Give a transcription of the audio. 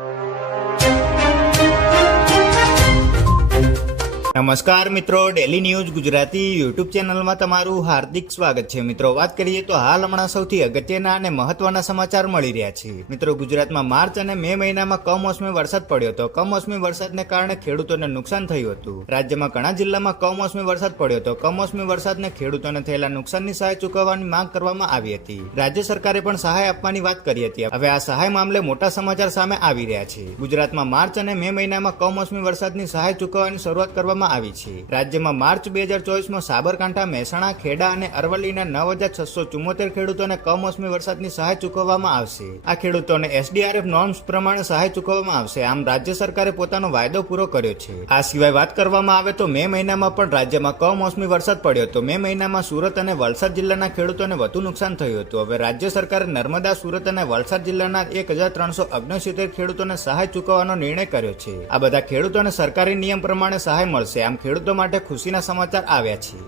you. નમસ્કાર મિત્રો daily news Gujarati YouTube ચેનલમાં તમારું હાર્દિક સ્વાગત છે. મિત્રો, વાત કરીએ તો હાલ હમણાં સૌથી અગત્યના અને મહત્વના સમાચાર મળી રહ્યા છે. મિત્રો, ગુજરાતમાં માર્ચ અને મે મહિનામાં કમોસમી વરસાદ પડ્યો હતો. કમોસમી વરસાદને કારણે ખેડૂતોને નુકસાન થયું હતું. રાજ્યમાં ઘણા જિલ્લામાં કમોસમી વરસાદ પડ્યો હતો. કમોસમી વરસાદને ખેડૂતોને થયેલા નુકસાનની સહાય ચૂકવવાની માંગ કરવામાં આવી હતી. રાજ્ય સરકારે પણ સહાય આપવાની વાત કરી હતી. હવે આ સહાય મામલે મોટા સમાચાર સામે આવી રહ્યા છે. ગુજરાતમાં માર્ચ અને મે મહિનામાં કમોસમી વરસાદની સહાય ચૂકવવાની શરૂઆત કરવામાં આવી છે. રાજ્યમાં માર્ચ બે હજાર ચોવીસમાં સાબરકાંઠા, મહેસાણા, ખેડા અને અરવલ્લીના નવ હજાર છસો ચુમ્મોતેર ખેડૂતોને કમોસમી વરસાદની સહાય ચૂકવવામાં આવશે. આ ખેડૂતોને એસડીઆરએફ નોર્મ્સ પ્રમાણે સહાય ચૂકવવામાં આવશે. આમ રાજ્ય સરકારે પોતાનો વાયદો પૂરો કર્યો છે. આ સિવાય વાત કરવામાં આવે તો મે મહિનામાં પણ રાજ્યમાં કમોસમી વરસાદ પડ્યો હતો. મે મહિનામાં સુરત અને વલસાડ જિલ્લાના ખેડૂતોને વધુ નુકસાન થયું હતું. હવે રાજ્ય સરકારે નર્મદા, સુરત અને વલસાડ જિલ્લાના એક હજાર ત્રણસો ખેડૂતોને સહાય ચૂકવવાનો નિર્ણય કર્યો છે. આ બધા ખેડૂતોને સરકારી નિયમ પ્રમાણે સહાય મળશે. આમ ખેડૂતો માટે ખુશીના સમાચાર આવ્યા છે.